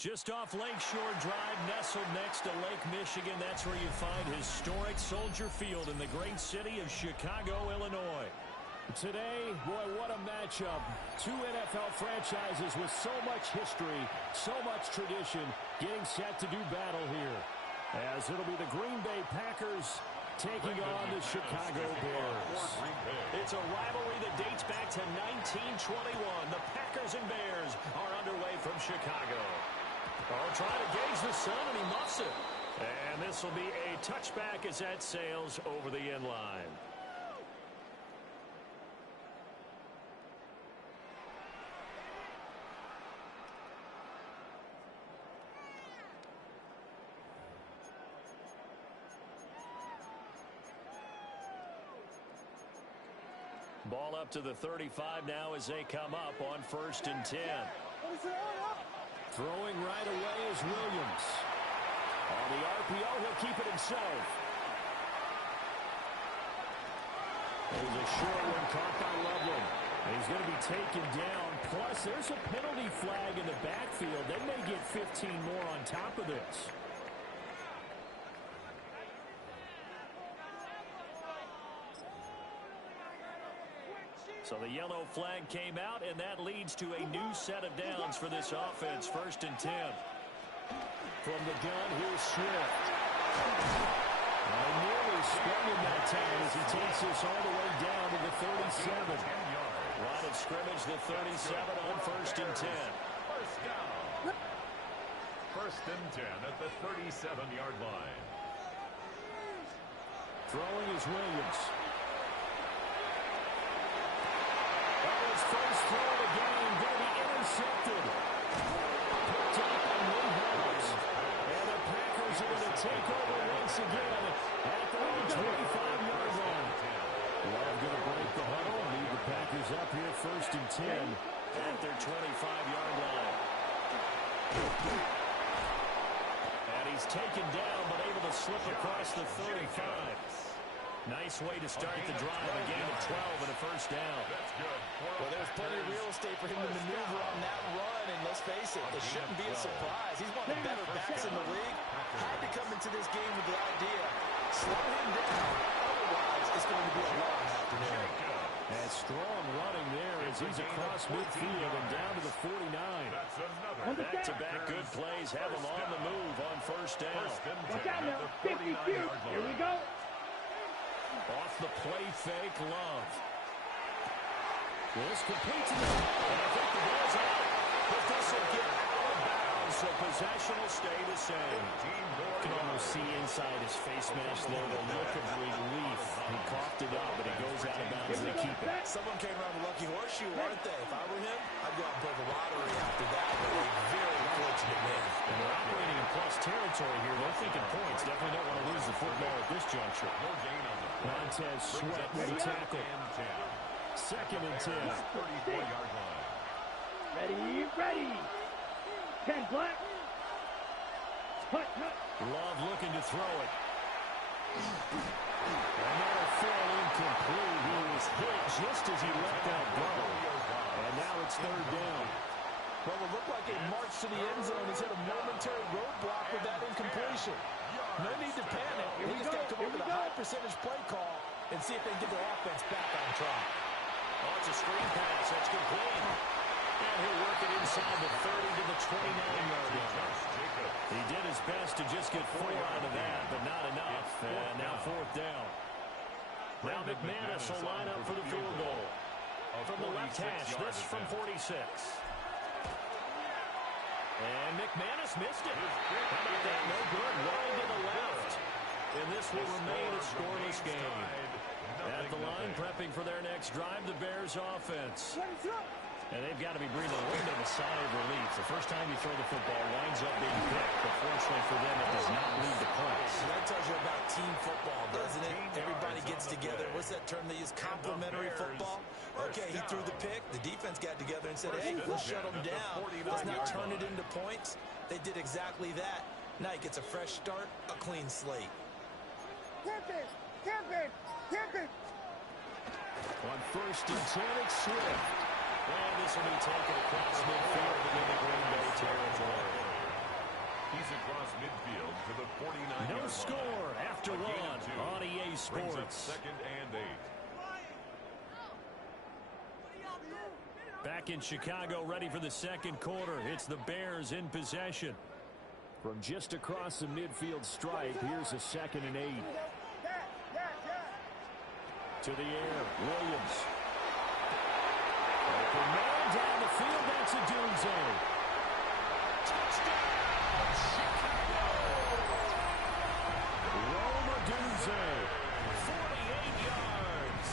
Just off Lakeshore Drive, nestled next to Lake Michigan, that's where you find historic Soldier Field in the great city of Chicago, Illinois. Today, boy, what a matchup. Two NFL franchises with so much history, so much tradition, getting set to do battle here. As it'll be the Green Bay Packers taking on the Chicago Bears. It's a rivalry that dates back to 1921. The Packers and Bears are underway from Chicago. Oh, trying to gauge the sun, and he muffs it. And this will be a touchback as that sails over the end line. Ball up to the 35 now as they come up on 1st and 10. Throwing right away is Williams. On the RPO, he'll keep it himself. There's a short one caught by Loveland. He's going to be taken down. Plus, there's a penalty flag in the backfield. They may get 15 more on top of this. So the yellow flag came out, and that leads to a new set of downs for this offense. 1st and 10. From the gun, here's Swift. Nearly spun him that time as he takes this all the way down to the 37. Line of scrimmage, the 37 on 1st and 10. First down. 1st and 10 at the 37-yard line. Throwing is Williams. First throw of the game, going to be intercepted. Picked up on Williams. And the Packers are going to take over once again at the 25-yard line. Love going to break the huddle, lead the Packers up here 1st and 10 at their 25-yard line. And he's taken down, but able to slip across the 35. Nice way to start the drive. A gain of 12 and a 1st down. Well, there's plenty of real estate for him to maneuver on that run, and let's face it, it shouldn't be a surprise. He's one of the better backs in the league. Had to come into this game with the idea, slow him down, otherwise it's going to be a long afternoon. And strong running there as he's across midfield and down to the 49. Back-to-back good plays have him on the move on 1st down. Watch out now, 50 cute. Here we go. Off the play fake, Love. This completes it. And I think the ball's out. But this will get out of bounds, so possession will stay the same. You can almost see inside his face mask there the look of relief. He coughed it up, but it goes out of bounds and they keep it. Someone came around a lucky horseshoe, aren't they? If I were him, I'd go out and play the lottery after that. But a very fortunate man. And they're operating in plus territory here. They're thinking points. Definitely don't want to lose the football at this juncture. No gain on the Montez Sweat with a tackle. 2nd and 10. 34-yard line. Ready. 10 black. Hut. Love looking to throw it. And that'll fall incomplete. He was hit just as he let that go. And now it's 3rd down. Well, it looked like a march to the end zone. He's hit a momentary roadblock with that incompletion. No need to panic. They just got to come up with a high percentage play call and see if they can get their offense back on track. Oh, it's a screen pass. That's complete. And he'll work it inside the 30 to the 29-yard line. He did his best to just get 4 out of that, but not enough. And now 4th down. Now McManus will line up for the field goal. From the left hash, this from 46. And McManus missed it. How about that? No good. Wide to the left. And this will remain a scoreless game. At the line, prepping for their next drive, the Bears offense. And they've got to be breathing a little bit of a sigh of relief. The first time you throw the football, winds up being picked. But fortunately for them, it does not lead to points. That tells you about team football, doesn't it? Everybody gets together. What's that term they use? Complementary football? Okay, he threw the pick. The defense got together and said, hey, let's shut them down. Let's not turn it into points. They did exactly that. Now he gets a fresh start, a clean slate. Tip it. On 1st and 10, it's Swift. And this will be taken across midfield into the Green Bay territory. He's across midfield to the 49-yard line. No score after one on EA Brings up Sports. 2nd and 8. Back in Chicago, ready for the second quarter. It's the Bears in possession. From just across the midfield stripe, here's a 2nd and 8. To the air, Williams. Open man down the field, that's a Dunze. Touchdown, Chicago! Roma Dunze, 48 yards.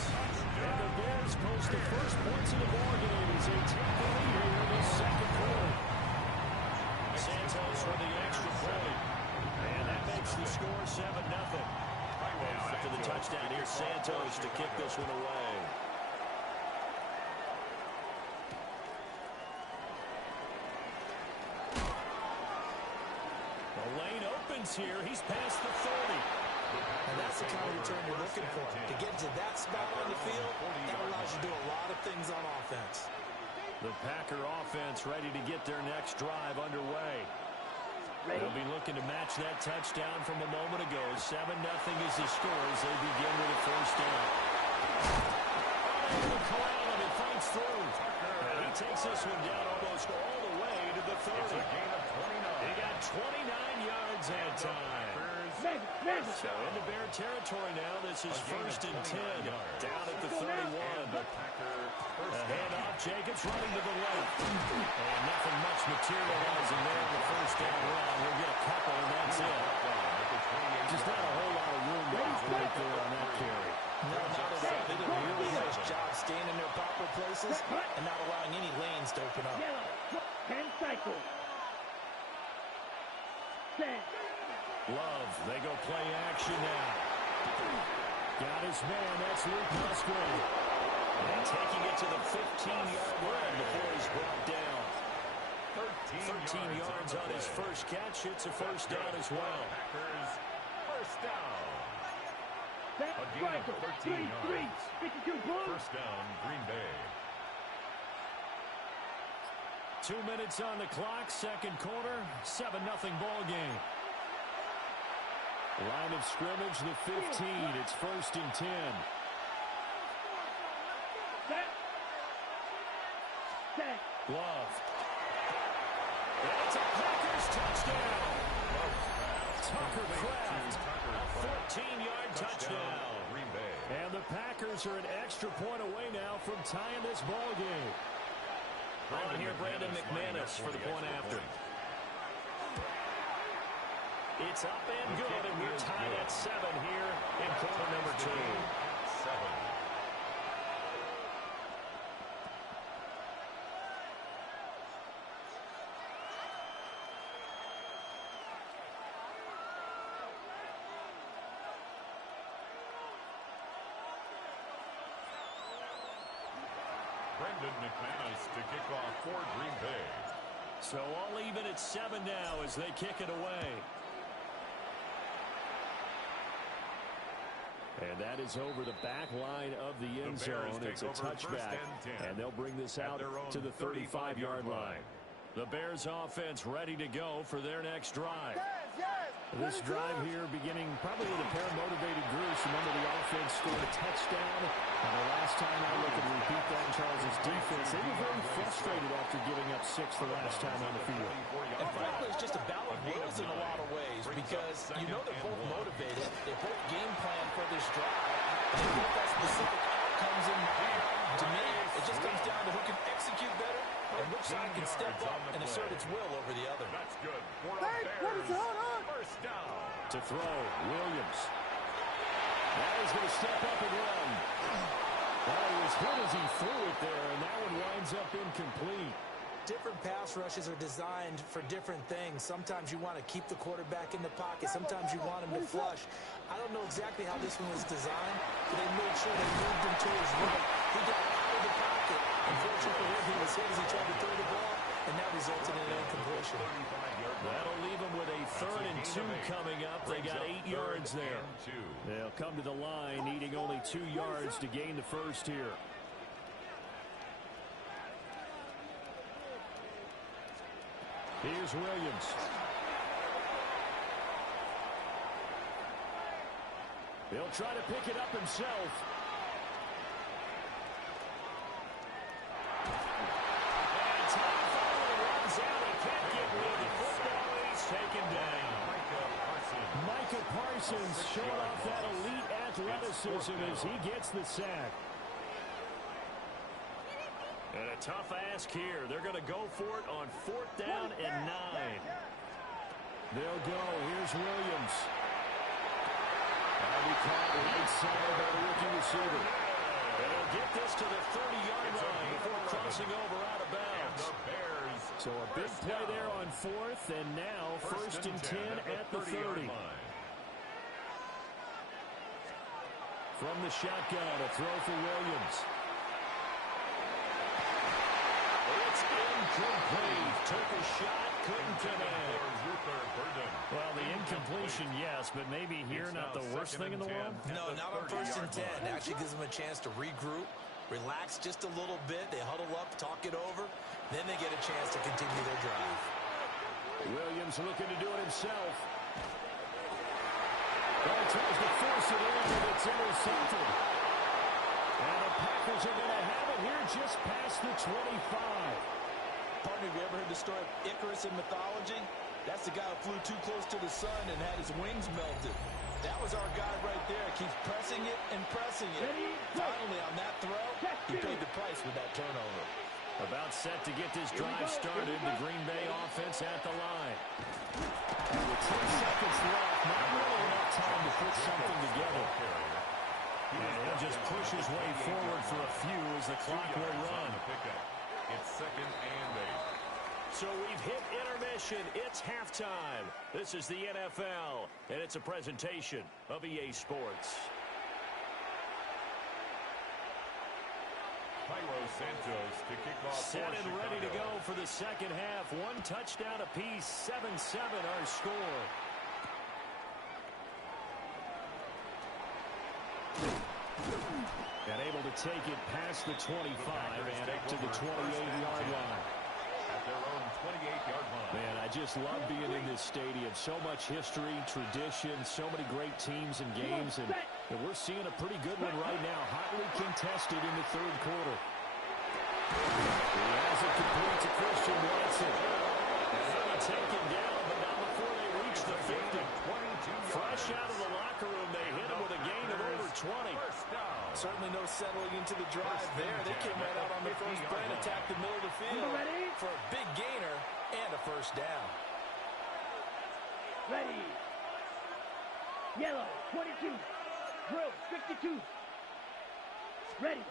And the Bears post the first points of the ball game as they take the lead here in the second quarter. Santos with the extra point. And that makes the score 7-0. After the touchdown, here's Santos to kick this one away. The lane opens here. He's past the 30. And that's the kind of return you're looking for. To get to that spot on the field, that allows you to do a lot of things on offense. The Packer offense ready to get their next drive underway. They'll be looking to match that touchdown from a moment ago. 7-0 is the score as they begin with a first down. Oh, Corral, and he fights through. And he takes this one down almost all the way to the 30. It's a gain of 29. He got 29 yards that time. So into Bear territory now. This is 1st and 10. Down at the 31. A handoff. Jacobs running to the left. And nothing much materializing there in the first down run. We'll get a couple, and that's it. Just not a whole lot of room to operate there on that carry. No, not at all. They did a really nice job staying in their proper places and not allowing any lanes to open up. 10 cycles. 10. Love, they go play action now. Got his man, that's Luke Musgrave. And taking it to the 15-yard line before he's brought down. 13 yards on his first catch. It's a first down as well. Packers, first down. That's A gain of 13 yards. 52 Bulls. First down, Green Bay. 2 minutes on the clock, second quarter, 7-0 ball game. Line of scrimmage, the 15. It's 1st and 10. Set. Love. And it's a Packers touchdown. Tucker Kraft, a 14-yard touchdown. Green Bay. And the Packers are an extra point away now from tying this ball game. On here, Brandon McManus for the point after. It's up and good, and we're tied at 7 here in quarter number 2. 7. Brendan McManus to kick off for Green Bay. So all even at 7 now as they kick it away. And that is over the back line of the end zone. It's a touchback, and they'll bring this out to the 35-yard line. The Bears offense ready to go for their next drive. This drive here beginning probably with a pair of motivated groups. Remember, the offense scored a touchdown. And the last time I look and repeat that in Charles' defense, they were very frustrated after giving up 6 the last time on the field. And frankly, it's just a battle of wills in a lot of ways because you know they're both motivated. They both game plan for this drive. And they both have specific outcomes in mind. To me, it just comes down to who can execute better and which side can step up and assert its will over the other. That's good. For the Bears. First down. To throw, Williams. Now he's going to step up and run. Well, he was hit as he threw it there, and that one winds up incomplete. Different pass rushes are designed for different things. Sometimes you want to keep the quarterback in the pocket. Sometimes you want him to flush. I don't know exactly how this one was designed, but they made sure they moved him to his right. He got out of the pocket. Unfortunately for him, he was hit as he tried to throw the ball, and that resulted in an incompletion. That'll leave them with a 3rd and 2 coming up. They got 8 yards there. They'll come to the line, needing only 2 yards to gain the first here. Here's Williams. He'll try to pick it up himself. And time finally runs out. He can't get rid of the football. He's taken down. Micah Parsons showing off that elite athleticism as he gets the sack. And a tough ask here. They're going to go for it on 4th down and 9. They'll go. Here's Williams. That'll be caught right side by the rookie receiver. And he'll get this to the 30-yard line before crossing over out of bounds. So a big play there on 4th, and now 1st and 10 at the 30. From the shotgun, a throw for Williams. It's incomplete. Took a shot, couldn't connect. Well, the incompletion, yes, but maybe here not the worst thing in the world? No, not on 1st and 10. Actually gives them a chance to regroup, relax just a little bit. They huddle up, talk it over. Then they get a chance to continue their drive. Williams looking to do it himself. Well, he tries to force it in, and it's intercepted. And the Packers are going to have it here just past the 25. Partner, have you ever heard the story of Icarus in mythology? That's the guy who flew too close to the sun and had his wings melted. That was our guy right there. Keeps pressing it and pressing it. Finally, on that throw, he paid the price with that turnover. About set to get this drive started. The Green Bay offense at the line. And with 10 seconds left, not really enough time to put something together. And he'll just push his way forward for a few as the clock will run. It's 2nd and 8. So we've hit intermission. It's halftime. This is the NFL, and it's a presentation of EA Sports. Santos to kick off. Set and ready to go for the second half. 1 touchdown apiece, 7-7 our score. And able to take it past the 25 and up to the 28-yard line. At their own 28-yard line. Man, I just love being in this stadium. So much history, tradition, so many great teams and games, and we're seeing a pretty good one right now. Hotly contested in the 3rd quarter. He has it complete to Christian Watson. And taken down, but not before they reach the 50. Fresh out of the locker room, they hit him with a gain of over 20. Certainly no settling into the drive there. They came right out on the first play and attacked the middle of the field for a big gainer and a 1st down. Ready. Yellow, 22. Drill, 52. Ready.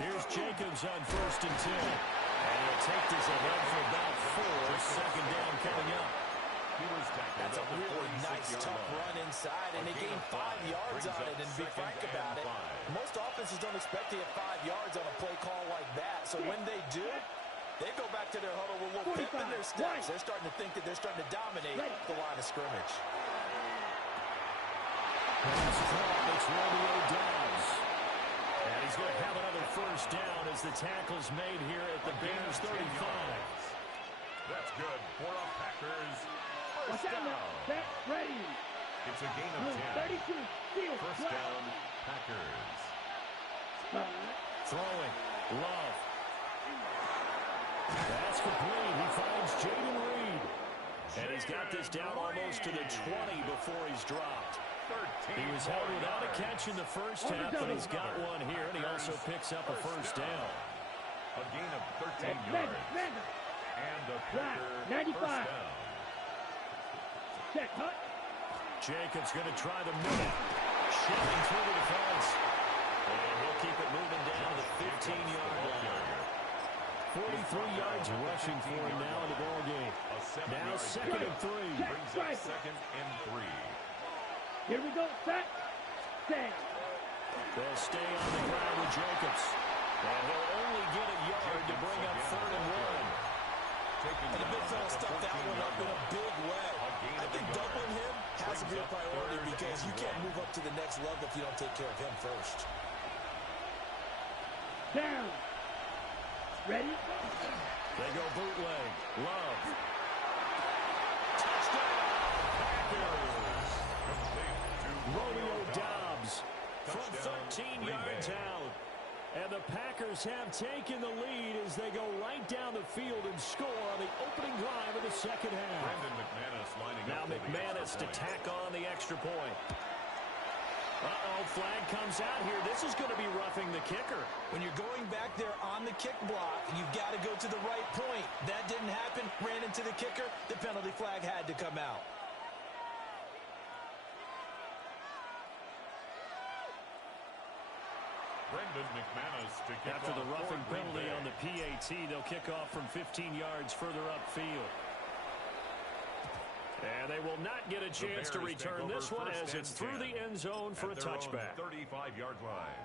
Here's Jacobs on 1st and 10. And he'll take this ahead for about 4. 2nd down coming up. That's a really nice, tough run inside, and they gain 5 yards on it, and be frank about it. Most offenses don't expect to get 5 yards on a play call like that, so when they do, they go back to their huddle with a little pep in their steps. They're starting to think that they're starting to dominate the line of scrimmage. It's Romeo Doubs. And he's going to have another 1st down as the tackle's made here at the Bears 35. That's good for a Packers. Watch out now. Set, ready. It's a gain of 10. 32. Steal. 1st down, Packers. Throwing. Love. That's complete. He finds Jaden Reed. And he's got this down almost to the 20 before he's dropped. He was held without a catch in the first half, but he's got one here, and he also picks up a 1st down. A gain of 13 yards. And a Packer 95. 1st down. Check, hut. Jacobs going to try the middle. Shoving through the defense. And he'll keep it moving down to the 15-yard line. 43 yards rushing for him now in the ball game. Now 2nd and 3. Brings up 2nd and 3. Here we go. Set. Stand. They'll stay on the ground with Jacobs. And he'll only get a yard to bring up 3rd and 1. And the big fella stuffed that one up in a big way. I think doubling him has to be a priority because you can't move up to the next level if you don't take care of him first. Down. Ready? They go bootleg. Love. Touchdown, Packers. Romeo Doubs from 13 yards out. And the Packers have taken the lead as they go right down the field and score on the opening drive of the second half. Now McManus to tack on the extra point. Uh-oh, flag comes out here. This is going to be roughing the kicker. When you're going back there on the kick block, you've got to go to the right point. That didn't happen. Ran into the kicker. The penalty flag had to come out. After the roughing penalty on the PAT, they'll kick off from 15 yards further upfield. And they will not get a chance to return this one as it's through the end zone for a touchback. 35-yard line.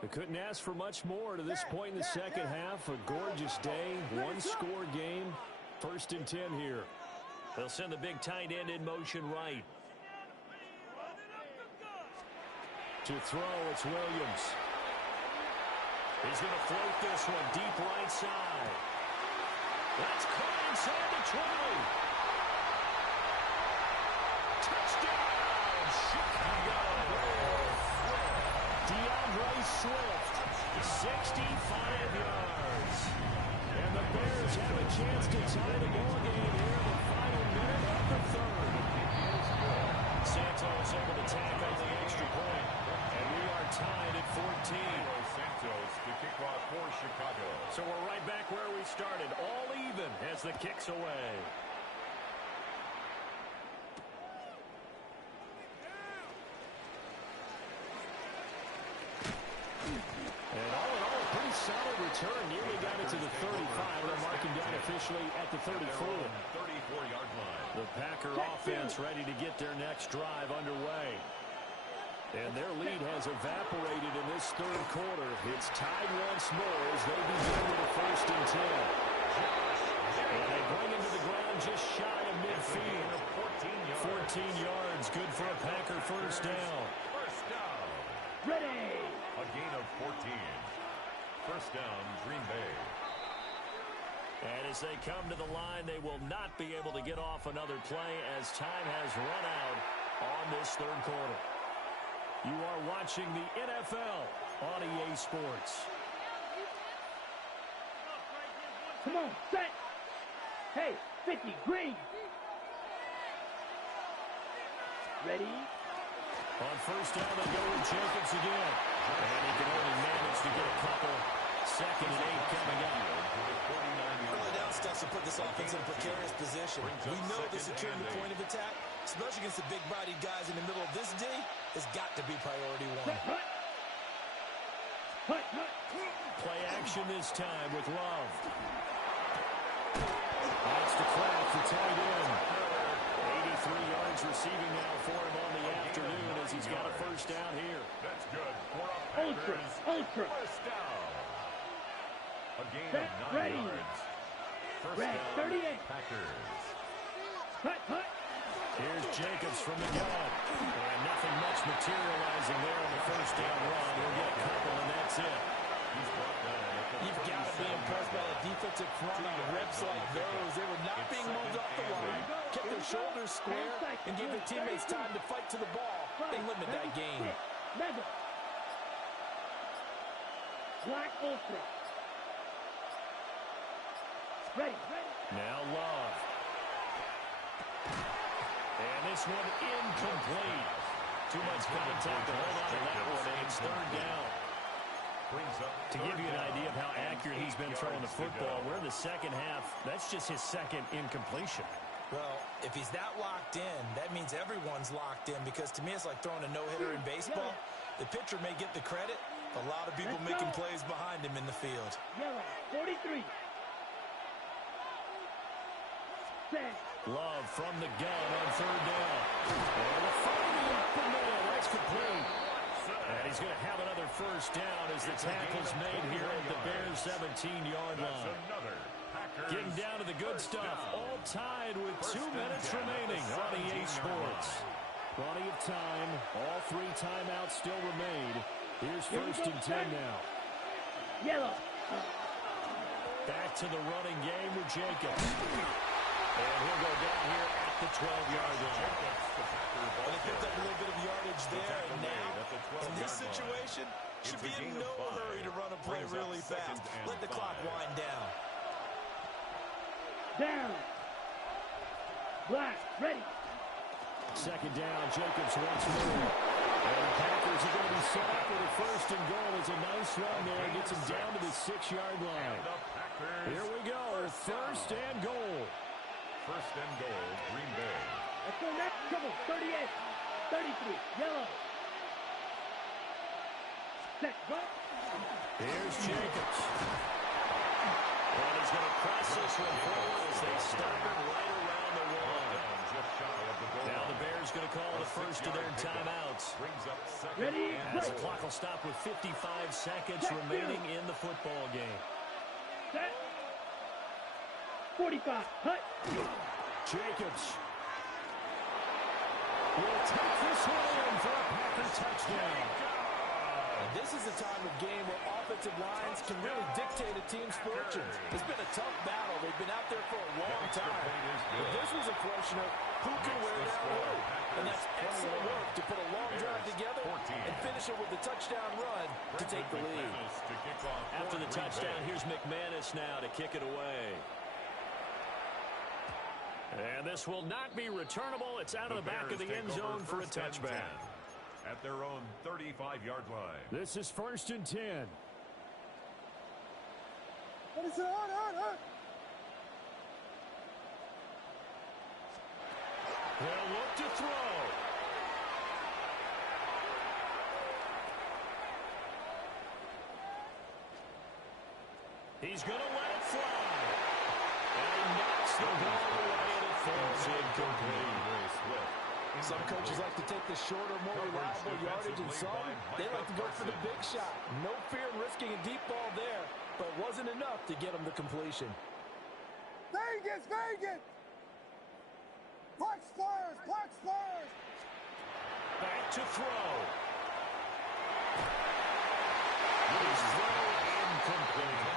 They couldn't ask for much more to this point in the second half. A gorgeous day, one-score game. 1st and 10 here. They'll send the big tight end in motion right. To throw, it's Williams. He's going to float this one deep right side. That's caught inside the 20. Touchdown, Chicago. DeAndre Swift, 65 yards. And the Bears have a chance to tie the ball game here in the final minute of the third. Santos able to tack on the extra point. And we are tied at 14. Santos to kick off for Chicago. So we're right back where we started, all even as the kick's away. And all in all, a pretty solid return. Nearly got it to the 35. They're marking down officially at the 34. 34-yard line. The Packer offense ready to get their next drive underway. And their lead has evaporated in this third quarter. It's tied once more as they begin with a 1st and 10. And they bring him to the ground just shy of midfield. 14 yards, good for a Packer first down. First down. Ready. A gain of 14. First down, Green Bay. And as they come to the line, they will not be able to get off another play as time has run out on this third quarter. You are watching the NFL on EA Sports. Come on, set. Hey, 50, green. Ready. On first down, they go with Jacobs again. And he can only manage to get a couple. 2nd and 8 coming up. Early down steps will put this offense in a precarious position. We know that securing the point of attack, especially against the big-bodied guys in the middle of this D, has got to be priority one. Play action this time with Love. That's the Kraft for tight end. 83 yards receiving now for him on the afternoon as he's got a first down here. That's good for a Packers. Ultra. First down. A gain Set, of 9 ready. yards. First Red, down, 38. Packers. Hut. Here's Jacobs from the gun. And nothing much materializing there on the first down run. He'll get a couple, and that's it. He's brought down at the You've got to be impressed by the defensive front on reps like those. They were not being moved off the line, kept their shoulders square, and gave their teammates time to fight to the ball and limit that gain. Mega. Black Ultra. Ready. Now Love. And this one incomplete. Too much contact to hold on to that one, and it's third down. To give you an idea of how accurate he's been throwing the football, we're in the second half. That's just his second incompletion. Well, if he's that locked in, that means everyone's locked in, because to me it's like throwing a no-hitter in baseball. The pitcher may get the credit, but a lot of people making plays behind him in the field. Yellow, 43. Set. Love from the gun on third down. And the fighting up the middle. That's complete. And he's going to have another first down as the tackle's made here at the Bears' 17-yard line. Getting down to the good stuff. All tied with 2 minutes remaining on EA Sports. Plenty of time. All 3 timeouts still remain. Here's first and 10 now. Yellow. Back to the running game with Jacobs. And he'll go down here at the 12-yard line. Well, they picked up a little bit of yardage there, and now, in this to be in no hurry to run a play really fast. Let the clock wind down. Down. Black, ready. Second down, Jacobs once more. And the Packers are going to be set up with a first and goal. It's a nice run there. Gets him down to the 6-yard line. Here we go. First and goal. First and goal, Green Bay. Let's go next. Trouble. 38. 33. Yellow. Set. Go. Here's Jacobs. And he's going to press this one forward as they stop him right around the wall. Just shy of the goal. Now the Bears going to call the first of their timeouts. Brings up second. Ready, As the clock will stop with 55 seconds remaining in the football game. Set. 45. Hut. Jacobs will take this one in for a Packer touchdown. And this is a time of game where offensive lines can really dictate a team's fortunes. It's been a tough battle. They've been out there for a long time. But this was a question of who can wear down who. And that's excellent work to put a long drive together and finish it with a touchdown run to take the lead. After the touchdown, here's McManus now to kick it away. And this will not be returnable. It's out of the back of the end zone for a touchback. At their own 35-yard line. This is first and 10. What is it? They'll look to throw. He's going to let it fly. And he knocks the ball away and it falls incomplete. Some coaches like to take the shorter, more reliable yardage, and some, they like to go for the big shot. No fear in risking a deep ball there, but it wasn't enough to get them the completion. Vegas! Puck Spurs! Back to throw. His throw incomplete.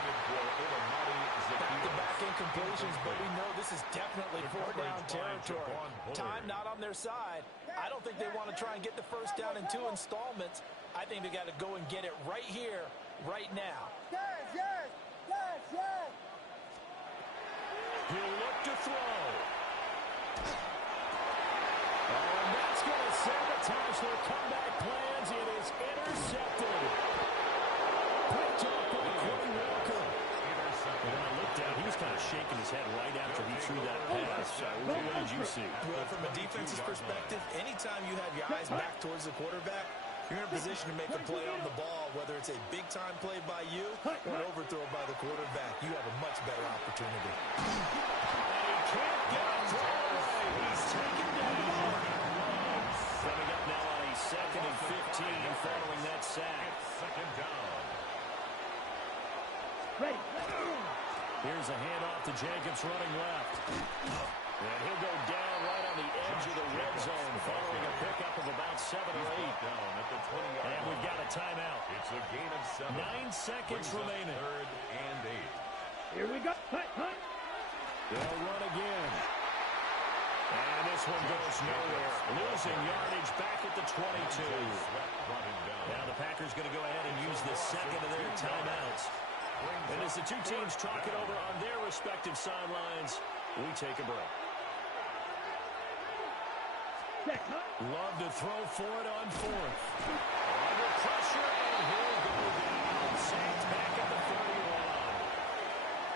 Back-to-back incompletions, but we know this is definitely four-down territory. Time not on their side. I don't think they want to try and get the first down in 2 installments. I think they got to go and get it right here, right now. Yes! He'll look to throw. Oh, and that's going to sabotage their comeback plans. It is intercepted. Picked up by Cody Walker. And when I looked down, he was kind of shaking his head right after he threw that pass. What did you see? Well, from a defense's perspective, anytime you have your eyes back towards the quarterback, you're in a position to make a play on the ball, whether it's a big-time play by you or an overthrow by the quarterback. You have a much better opportunity. And he can't get it thrown away. He's taken down. Coming up now on a 2nd and 15 following that sack. Second down. Ready. Here's a handoff to Jacobs running left. And he'll go down right on the edge of the red zone following a pickup of about 7 or 8. Down at the 20-yard line. And we've got a timeout. It's a gain of 7. 9 seconds remaining. Third and 8. Here we go. Hut. They'll run again. And this one goes nowhere. Losing yardage back at the 22. Now the Packers going to go ahead and use the second of their timeouts. And as the two teams talk it over on their respective sidelines, we take a break. Set. Hut. Love to throw for it on 4th. Under pressure, and he'll go down. Sacked back at the 31.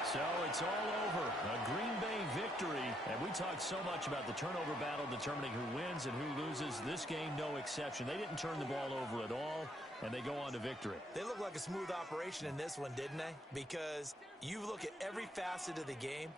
So it's all over. A Green Bay victory. And we talked so much about the turnover battle determining who wins and who loses. This game, no exception. They didn't turn the ball over at all, and they go on to victory. They look like a smooth operation in this one, didn't they? Because you look at every facet of the game,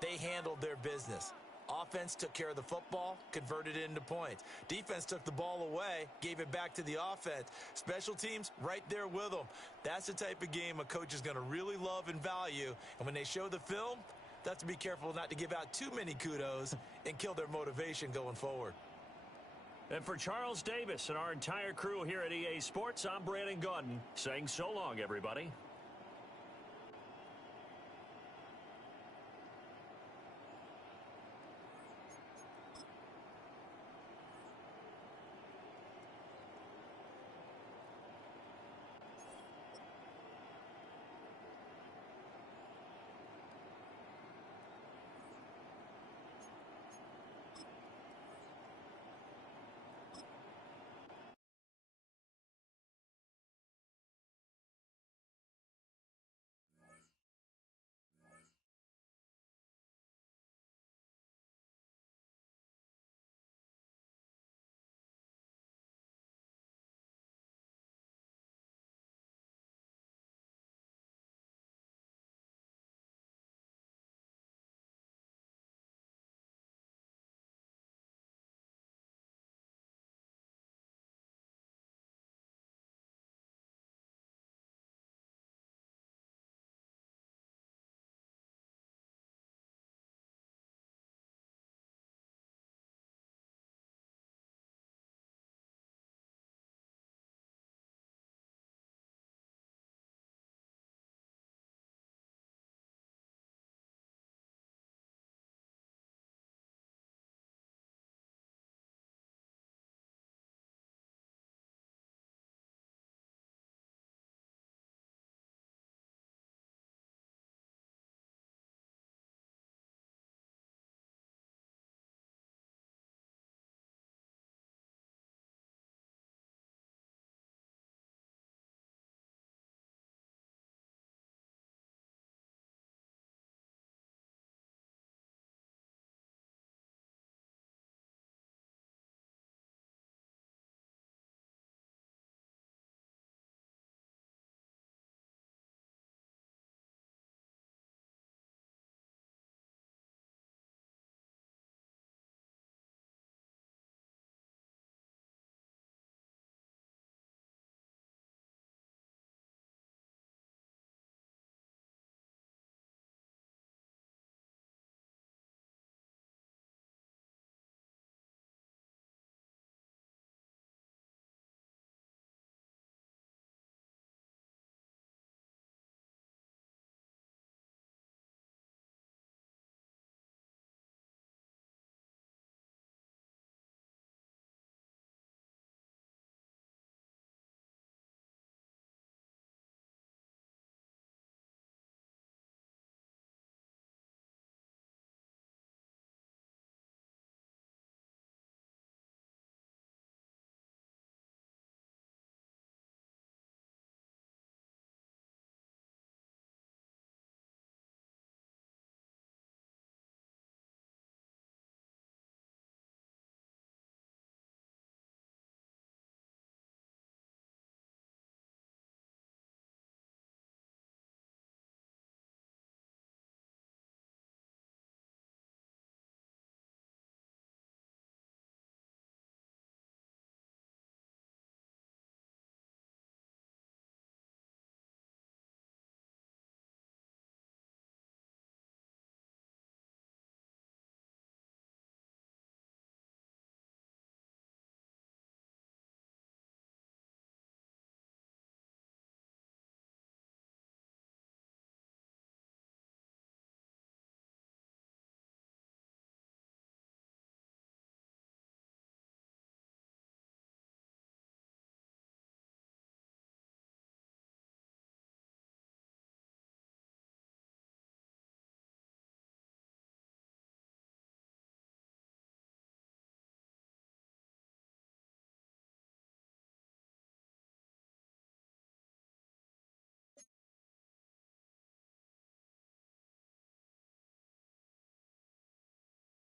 they handled their business. Offense took care of the football, converted it into points. Defense took the ball away, gave it back to the offense. Special teams, right there with them. That's the type of game a coach is going to really love and value. And when they show the film, they have to be careful not to give out too many kudos and kill their motivation going forward. And for Charles Davis and our entire crew here at EA Sports, I'm Brandon Gaudin saying so long, everybody.